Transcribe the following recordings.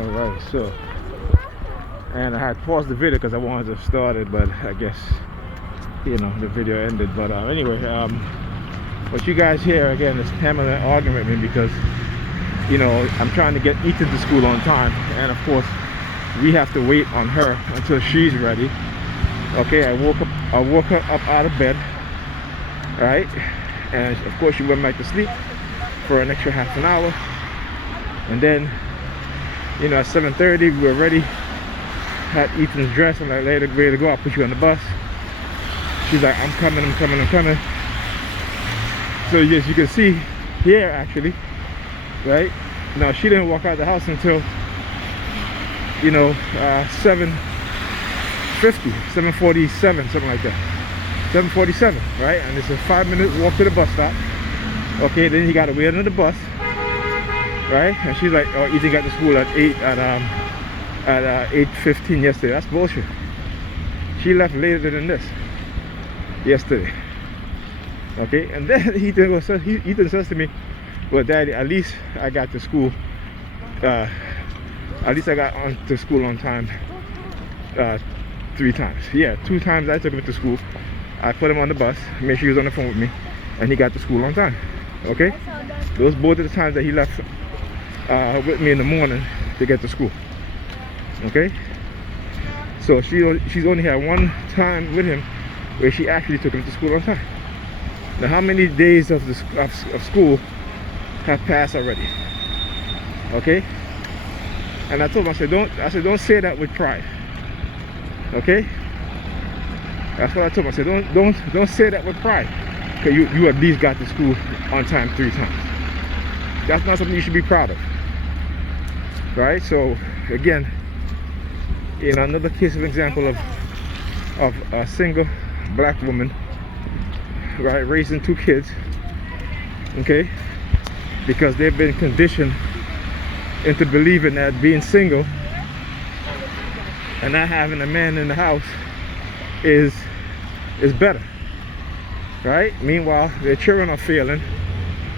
Alright, so, and I had paused the video because I wanted to start it, but I guess, you know, the video ended. But anyway, what you guys hear again is Pamela arguing with me because, you know, I'm trying to get Ethan to school on time, and of course we have to wait on her until she's ready. Okay, I woke her up out of bed, right? And of course she went back to sleep for an extra half an hour, and then, you know, at 7:30 we were ready, had Ethan's dress. I'm like, ready to go, I'll put you on the bus. She's like, I'm coming. So yes, you can see here actually, right? Now she didn't walk out the house until, you know, 7:47, something like that. 7:47, right? And it's a 5-minute walk to the bus stop. Okay, then you gotta wait on the bus, right? And she's like, oh, Ethan got to school at 8:15 yesterday. That's bullshit. She left later than this yesterday. Okay, and then Ethan says to me, well, Daddy, at least I got to school, at least I got on to school on time 3 times. Yeah, 2 times I took him to school. I put him on the bus, made sure he was on the phone with me, and he got to school on time. Okay, those both of the times that he left with me in the morning to get to school. Okay, so she's only had 1 time with him where she actually took him to school on time. Now, how many days of school have passed already? Okay, and I told him, I said, don't say that with pride. Okay, that's what I told him. I said, don't say that with pride, because you at least got to school on time 3 times. That's not something you should be proud of, right? So again, you know, another case of example of a single black woman, right, raising 2 kids, okay, because they've been conditioned into believing that being single and not having a man in the house is better, right? Meanwhile, their children are failing.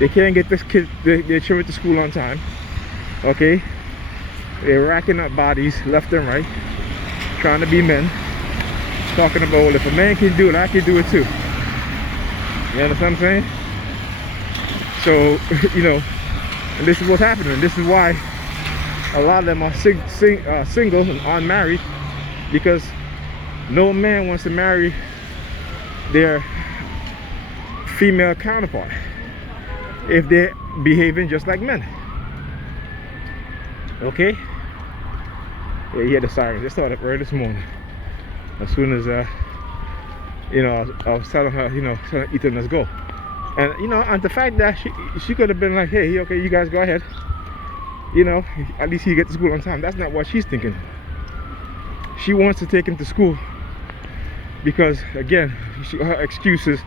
They can't get their children to school on time. Okay, they're racking up bodies left and right, trying to be men, talking about, well, if a man can do it, I can do it too. You understand what I'm saying? So, you know, and this is what's happening. This is why a lot of them are single and unmarried, because no man wants to marry their female counterpart if they're behaving just like men. Okay? Yeah, you hear the sirens. They started early this morning. As soon as you know, I was telling her, you know, telling Ethan, let's go. And you know, and the fact that she could have been like, hey, okay, you guys go ahead, you know, at least he get to school on time. That's not what she's thinking. She wants to take him to school because, again, her excuses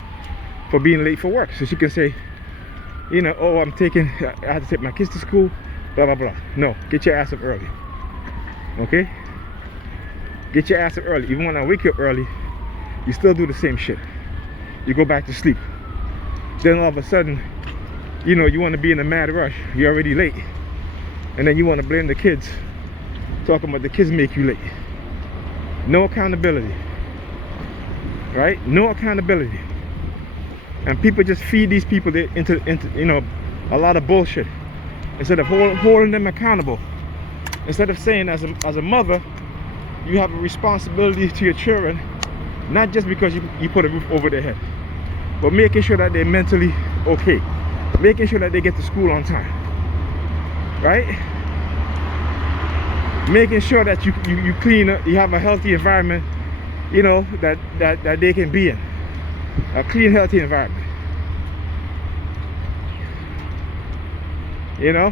for being late for work, so she can say, you know, oh, I have to take my kids to school, blah blah blah. No, get your ass up early. Okay, get your ass up early. Even when I wake you up early, you still do the same shit. You go back to sleep. Then all of a sudden, you know, you want to be in a mad rush. You're already late. And then you want to blame the kids, talking about the kids make you late. No accountability. Right? No accountability. And people just feed these people into you know, a lot of bullshit instead of holding them accountable. Instead of saying, as a mother, you have a responsibility to your children, not just because you put a roof over their head, but making sure that they're mentally okay, making sure that they get to school on time, right? Making sure that you clean up, you have a healthy environment, you know, that they can be in, a clean, healthy environment, you know.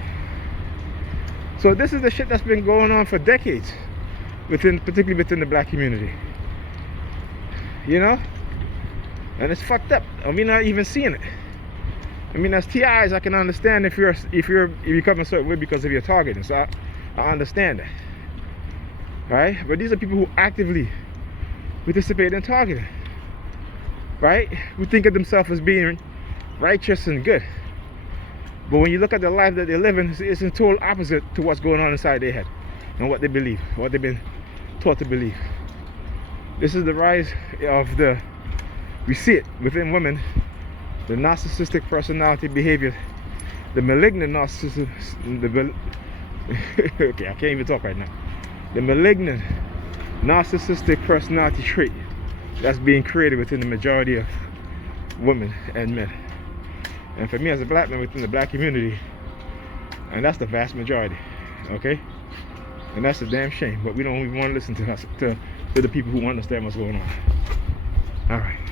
So this is the shit that's been going on for decades, particularly within the black community, you know. And it's fucked up, and we're not even seeing it. I mean, as TIs, I can understand if you become a certain way because of your targeting. So I understand that, right? But these are people who actively participate in targeting, right? Who think of themselves as being righteous and good. But when you look at the life that they're living, it's in total opposite to what's going on inside their head. and what they believe, what they've been taught to believe. This is the rise of we see it within women, the narcissistic personality behavior, the malignant narcissism, okay, I can't even talk right now. The malignant narcissistic personality trait that's being created within the majority of women and men. And for me as a black man within the black community, and that's the vast majority, okay? And that's a damn shame, but we don't even want to listen to us, to the people who understand what's going on. All right.